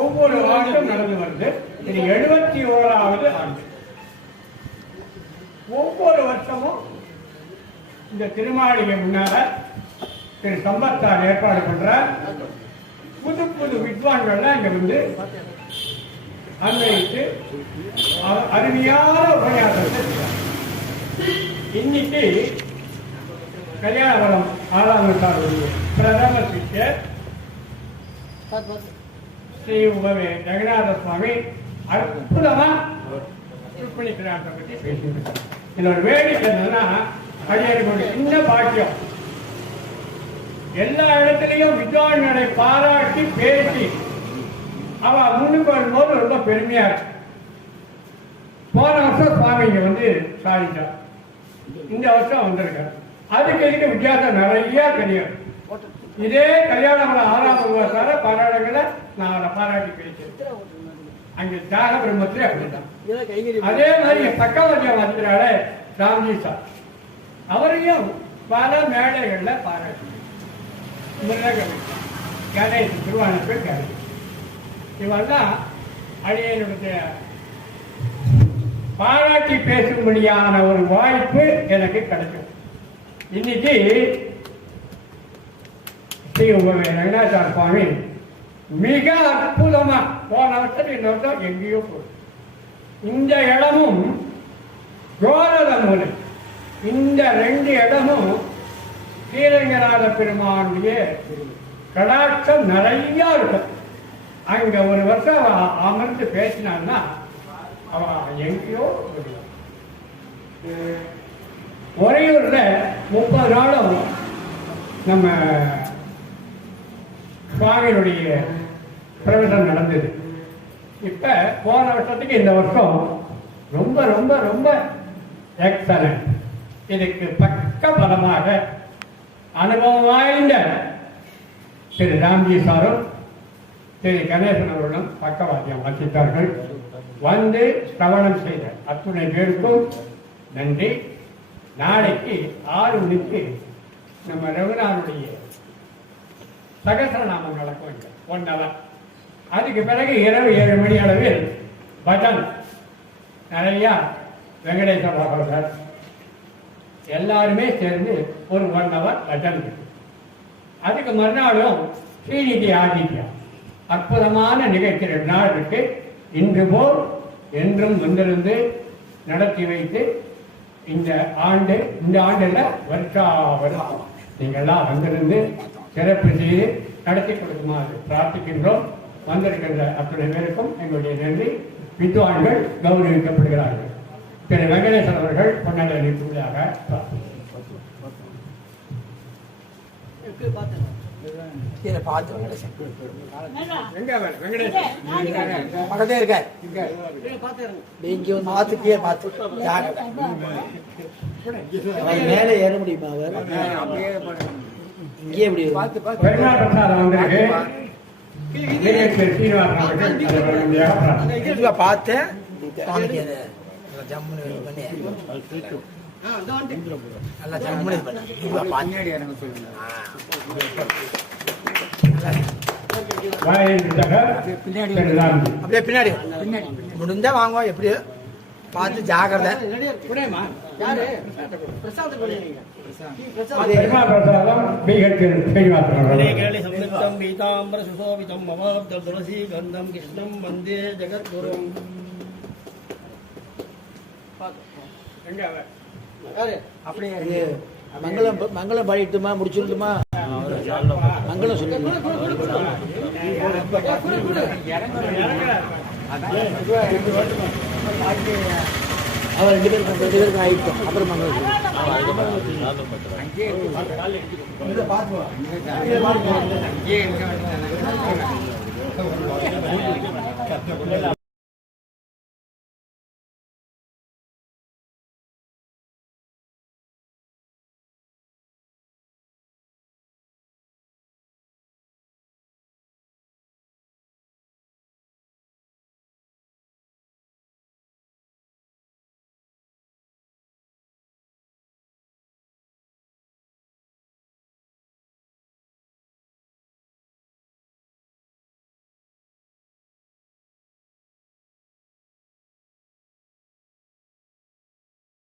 ஒவ்வொரு ஆண்டும் நடந்து வருது. இது 71வது ஆண்டு. ஒவ்வொரு வருஷமும் இந்த திருமாளிகை முன்னால திரு சம்பத்தார் ஏற்பாடு பண்ற புது புது வித்வான்கள்லாம் இங்க வந்து அன்வைத்து அருமையான உரையாடத்தை இன்னைக்கு கல்யாணபுரம் ஆளாங்குட்டாருடைய பிரதம சிஷ்யர் ஸ்ரீ உபவே ஜெகநாத சுவாமி அற்புதமா திருப்பணிக்கிறார் பற்றி பேசியிருக்காங்க. இதோட வேடிக்கை என்னன்னா, அடியாருக்கு சின்ன பாக்கியம், எல்லா இடத்துலையும் வித்வான்களை பாராட்டி பேசி அவ முன்னுக்கு வரும்போது ரொம்ப பெருமையா இருக்கு. போன வருஷம் சுவாமி இங்க வந்து சாதிச்சார், இந்த வருஷம் வந்திருக்காரு. அதுக்கு இதுக்கு வித்தியாசம் நிறைய தெரியும். இதே கல்யாணம் 6ஆம் வருஷால பாராட்டுகளை நான் அவரை பாராட்டி பேசியிருக்கேன். அங்கே தியாக பிரம்மத்திலே அப்படிதான். அதே மாதிரி பக்கவத்தியம் வந்துறாரு ராம்ஜி சார், அவரையும் பல மேடைகள்ல பாராட்டி கணேஷ் திருவானூர் கணேஷ் இவெல்லாம் அடியனுடைய பாராட்டி பேசும்படியான ஒரு வாய்ப்பு எனக்கு கிடைக்கும். இன்னைக்கு ஸ்ரீ உபவே ரங்கநாதர் சுவாமி மிக அற்புதமா போன வருஷம் இந்த வருஷம் எங்கேயோ போகுது. இந்த இடமும் கோரத மூலை, இந்த 2 இடமும் ஸ்ரீரங்கநாத பெருமானுடைய கடாட்சம் நிறைய இருக்கும். அங்க ஒரு வருஷம் அமர்ந்து பேசினான்னா அவ எங்கேயோ உறையூர்ல 30 நாளும் நம்ம சுவாமியினுடைய பிரவேசம் நடந்தது. இப்ப போன வருஷத்துக்கு இந்த வருஷம் ரொம்ப ரொம்ப ரொம்ப எக்ஸலண்ட். இதுக்கு பக்க பலமாக அனுபவம் வாய்ந்த திரு ராம்ஜி சாரும் திரு கணேசன் அவர்களும் பக்கவாத்தியம் வாசித்தார்கள். வந்து ஸ்ரவணம் செய்த அத்துணை பேருக்கும் நன்றி. நாளைக்கு 6 மணிக்கு நம்ம ரகுநாதனுடைய சகசரநாமம் நடக்கும் 1 hour. அதுக்கு பிறகு இரவு 7 மணி அளவில் பஜன் நிறைய வெங்கடேஸ்வர பாகவதர் எல்லாருமே சேர்ந்து ஒரு 1 hour பஜன். அதுக்கு மறுநாளும் ஸ்ரீநிதி ஆதித்யா அற்புதமான நிகழ்ச்சி 2 நாள் இருக்கு. இன்று போல் என்றும் வந்திருந்து நடத்தி வைத்து இந்த ஆண்டுல வருஷம் நீங்கள்லாம் வந்திருந்து சிறப்பு செய்து நடத்தி கொடுக்குமாறு பிரார்த்திக்கின்றோம். வந்திருக்கின்ற அத்தனை பேருக்கும் எங்களுடைய நன்றி. வித்வான்கள் கௌரவிக்கப்படுகிறார்கள். திரு வெங்கடேசன் அவர்கள் பொன்னாடை அளித்துள்ளதாக பக்கத்தே இருக்க மேல ஏற முடியுமா? அவர் இங்கே எப்படி பார்த்தேன். நல்லா ஜம்முனு அப்படியே பின்னாடி முடிஞ்சா வாங்குவோம். எப்படியோ பார்த்து ஜாகிரதை. அப்படியே மங்களம் பாடிட்டுமா முடிச்சுட்டுமா? மங்களம் சொல்லுங்க. அவர் 2 பேருக்கும் ஆயிட்டோம். அப்புறம் மங்களம்